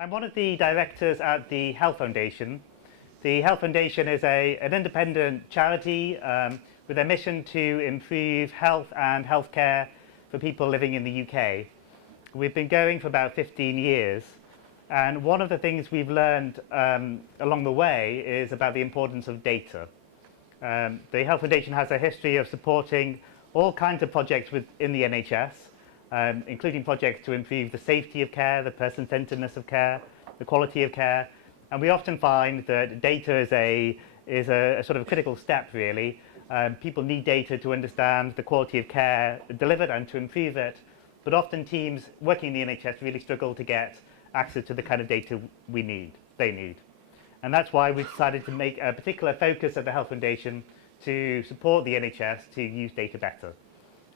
I'm one of the directors at the Health Foundation. The Health Foundation is an independent charity with a mission to improve health and healthcare for people living in the UK. We've been going for about 15 years, and one of the things we've learned along the way is about the importance of data. The Health Foundation has a history of supporting all kinds of projects within the NHS, including projects to improve the safety of care, the person-centeredness of care, the quality of care. And we often find that data is a sort of critical step, really. People need data to understand the quality of care delivered and to improve it. But often teams working in the NHS really struggle to get access to the kind of data they need. And that's why we decided to make a particular focus at the Health Foundation to support the NHS to use data better.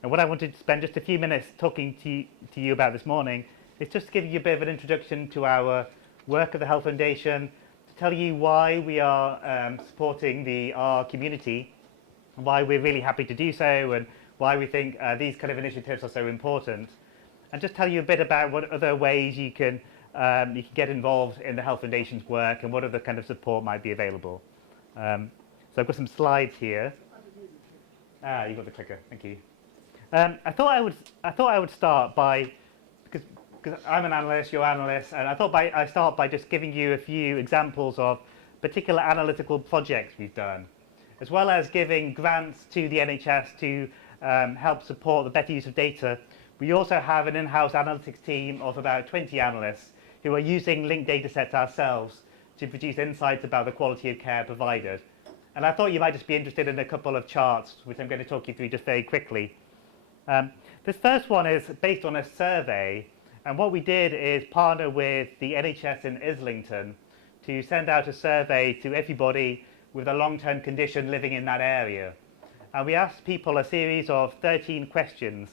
And what I wanted to spend just a few minutes talking to you about this morning is just to give you a bit of an introduction to our work at the Health Foundation, to tell you why we are supporting our community, and why we're really happy to do so, and why we think these kind of initiatives are so important, and just tell you a bit about what other ways you can get involved in the Health Foundation's work and what other kind of support might be available. So I've got some slides here. You've got the clicker. Thank you. I thought I would start by, because I'm an analyst, you're analysts, and I thought I'd start by just giving you a few examples of particular analytical projects we've done, as well as giving grants to the NHS to help support the better use of data. We also have an in-house analytics team of about 20 analysts who are using linked data sets ourselves to produce insights about the quality of care provided. And I thought you might just be interested in a couple of charts, which I'm going to talk you through just very quickly. This first one is based on a survey, and what we did is partner with the NHS in Islington to send out a survey to everybody with a long-term condition living in that area. And we asked people a series of 13 questions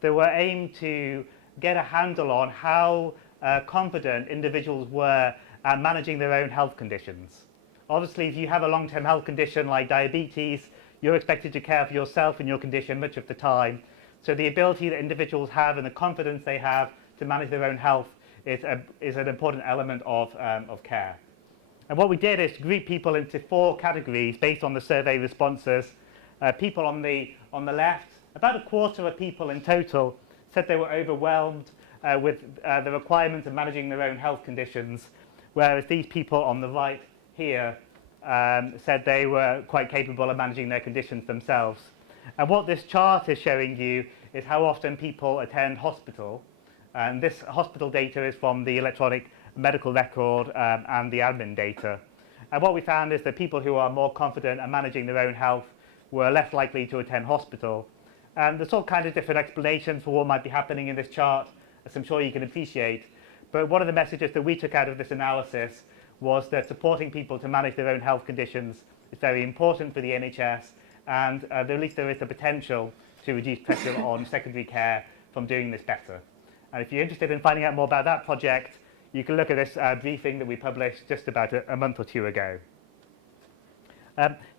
that were aimed to get a handle on how confident individuals were at managing their own health conditions. Obviously, if you have a long-term health condition like diabetes, you're expected to care for yourself and your condition much of the time. So the ability that individuals have and the confidence they have to manage their own health is an important element of care. And what we did is group people into 4 categories based on the survey responses. People on the left, about a quarter of people in total said they were overwhelmed with the requirements of managing their own health conditions, whereas these people on the right here said they were quite capable of managing their conditions themselves. And what this chart is showing you is how often people attend hospital. And this hospital data is from the electronic medical record and the admin data. And what we found is that people who are more confident at managing their own health were less likely to attend hospital. And there's all kinds of different explanations for what might be happening in this chart, as I'm sure you can appreciate. But one of the messages that we took out of this analysis was that supporting people to manage their own health conditions is very important for the NHS, and at least there is the potential to reduce pressure on secondary care from doing this better. And if you're interested in finding out more about that project, you can look at this briefing that we published just about a month or 2 ago.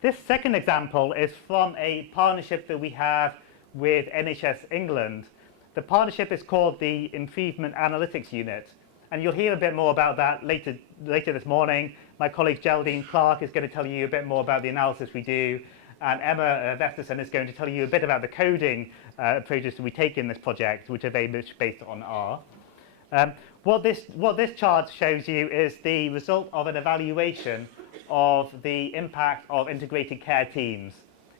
This second example is from a partnership that we have with NHS England. The partnership is called the Improvement Analytics Unit, and you'll hear a bit more about that later this morning. My colleague Geraldine Clark is going to tell you a bit more about the analysis we do, and Emma Vesterson is going to tell you a bit about the coding approaches that we take in this project, which are very much based on R. What this chart shows you is the result of an evaluation of the impact of integrated care teams.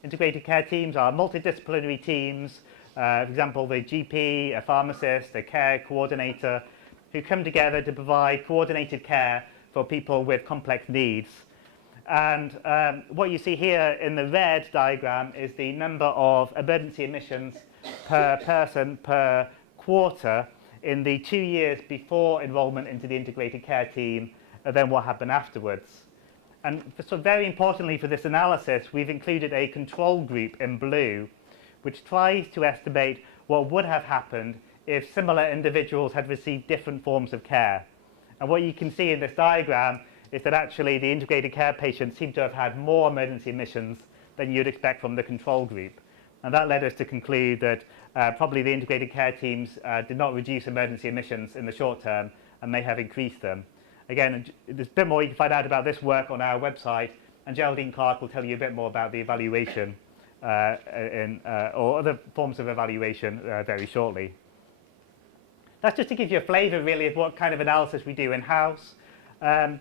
Integrated care teams are multidisciplinary teams, for example, the GP, a pharmacist, a care coordinator, who come together to provide coordinated care for people with complex needs. And what you see here in the red diagram is the number of emergency admissions per person per quarter in the 2 years before enrolment into the integrated care team, and then what happened afterwards. And so very importantly for this analysis, we've included a control group in blue, which tries to estimate what would have happened if similar individuals had received different forms of care. And what you can see in this diagram is that actually the integrated care patients seem to have had more emergency admissions than you'd expect from the control group. And that led us to conclude that probably the integrated care teams did not reduce emergency admissions in the short term and may have increased them. Again, there's a bit more you can find out about this work on our website, and Geraldine Clark will tell you a bit more about the evaluation or other forms of evaluation very shortly. That's just to give you a flavour, really, of what kind of analysis we do in-house. At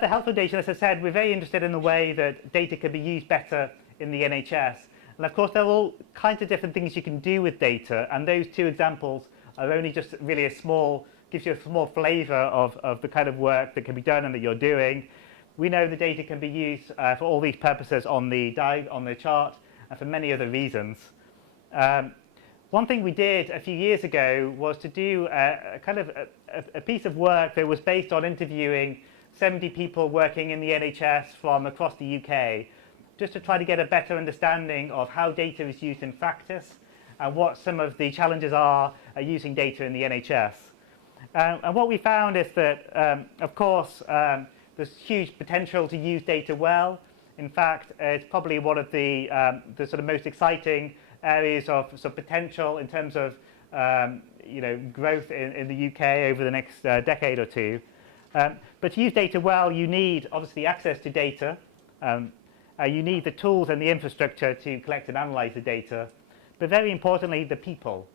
the Health Foundation, as I said, we're very interested in the way that data can be used better in the NHS. And of course, there are all kinds of different things you can do with data, and those two examples are only just really gives you a small flavour of the kind of work that can be done and that you're doing. We know the data can be used for all these purposes on the chart and for many other reasons. One thing we did a few years ago was to do a piece of work that was based on interviewing 70 people working in the NHS from across the UK, just to try to get a better understanding of how data is used in practice and what some of the challenges are using data in the NHS. And what we found is that, of course, there's huge potential to use data well. In fact, it's probably one of the sort of most exciting areas of potential in terms of growth in the UK over the next decade or two. But to use data well, you need obviously access to data. You need the tools and the infrastructure to collect and analyze the data. But very importantly, the people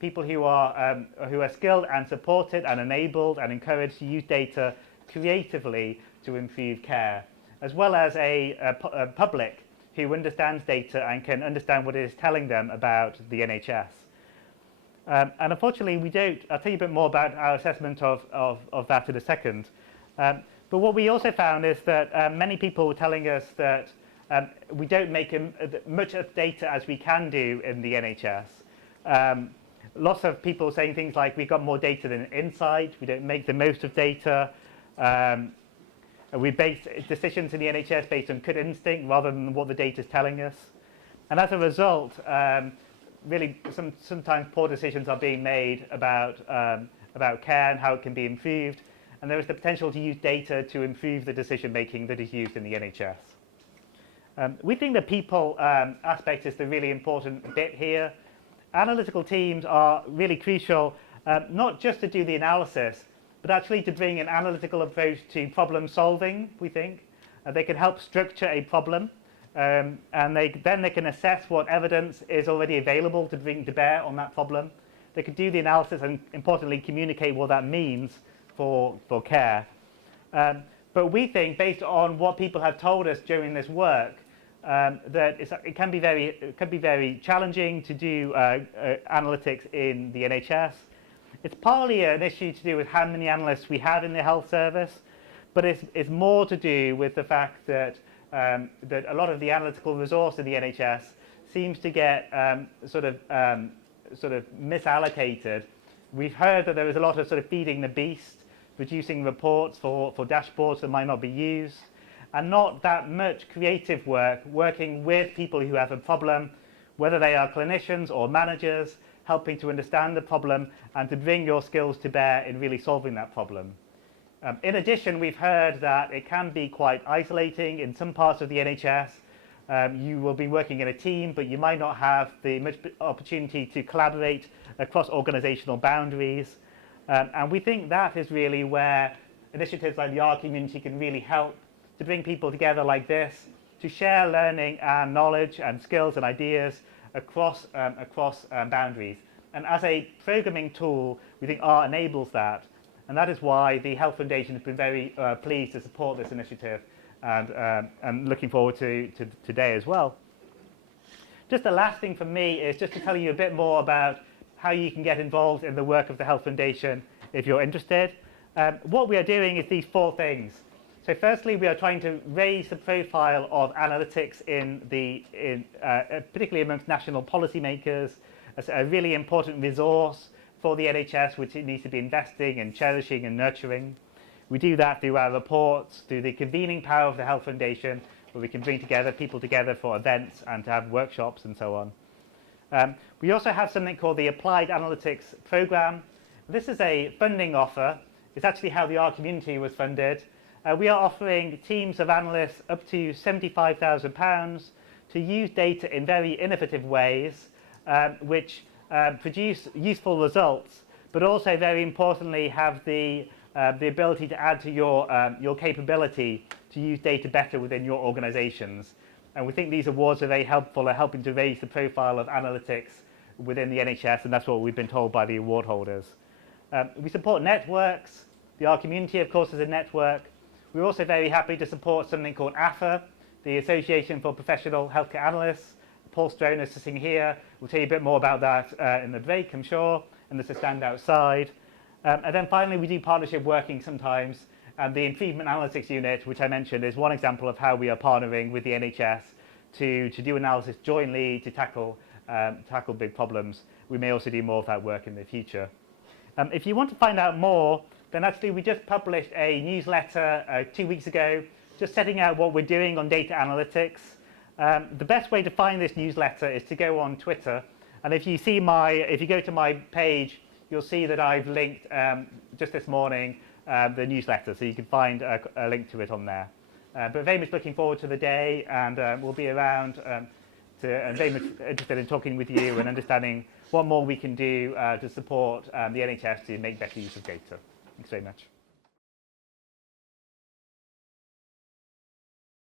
who are skilled and supported and enabled and encouraged to use data creatively to improve care, as well as a public who understands data and can understand what it is telling them about the NHS. And unfortunately, we don't. I'll tell you a bit more about our assessment of that in a second. But what we also found is that many people were telling us that we don't make much of data as we can do in the NHS. Lots of people saying things like, we've got more data than insight, we don't make the most of data. We base decisions in the NHS based on gut instinct rather than what the data is telling us. And as a result, really sometimes poor decisions are being made about care and how it can be improved. And there is the potential to use data to improve the decision making that is used in the NHS. We think the people aspect is the really important bit here. Analytical teams are really crucial, not just to do the analysis, but actually to bring an analytical approach to problem solving, we think. They can help structure a problem, and then they can assess what evidence is already available to bring to bear on that problem. They can do the analysis and, importantly, communicate what that means for care. But we think, based on what people have told us during this work, that it can be very challenging to do analytics in the NHS. It's partly an issue to do with how many analysts we have in the health service, but it's more to do with the fact that that a lot of the analytical resource in the NHS seems to get sort of misallocated. We've heard that there is a lot of sort of feeding the beast, producing reports for dashboards that might not be used, and not that much creative work working with people who have a problem, whether they are clinicians or managers, helping to understand the problem and to bring your skills to bear in really solving that problem. In addition, we've heard that it can be quite isolating in some parts of the NHS. You will be working in a team, but you might not have the much opportunity to collaborate across organizational boundaries. And we think that is really where initiatives like the R community can really help to bring people together like this, to share learning and knowledge and skills and ideas across boundaries. And as a programming tool, we think R enables that. And that is why the Health Foundation has been very pleased to support this initiative and looking forward to today as well. Just the last thing for me is just to tell you a bit more about how you can get involved in the work of the Health Foundation if you're interested. What we are doing is these four things. So firstly, we are trying to raise the profile of analytics particularly amongst national policymakers as a really important resource for the NHS, which it needs to be investing and cherishing and nurturing. We do that through our reports, through the convening power of the Health Foundation, where we can bring people together for events and to have workshops and so on. We also have something called the Applied Analytics Programme. This is a funding offer. It's actually how the R community was funded. We are offering teams of analysts up to £75,000 to use data in very innovative ways, which produce useful results, but also very importantly have the the ability to add to your capability to use data better within your organizations. And we think these awards are very helpful at helping to raise the profile of analytics within the NHS, and that's what we've been told by the award holders. We support networks. Our community, of course, is a network. We're also very happy to support something called AFA, the Association for Professional Healthcare Analysts. Paul Stroner is sitting here. We'll tell you a bit more about that in the break, I'm sure, and there's a stand outside. And then finally, we do partnership working sometimes. And the Improvement Analytics Unit, which I mentioned, is one example of how we are partnering with the NHS to do analysis jointly to tackle big problems. We may also do more of that work in the future. If you want to find out more, then actually we just published a newsletter 2 weeks ago, just setting out what we're doing on data analytics. The best way to find this newsletter is to go on Twitter. And if you go to my page, you'll see that I've linked just this morning the newsletter, so you can find a link to it on there. But very much looking forward to the day, and we'll be around and very much interested in talking with you and understanding what more we can do to support the NHS to make better use of data. Thanks very much.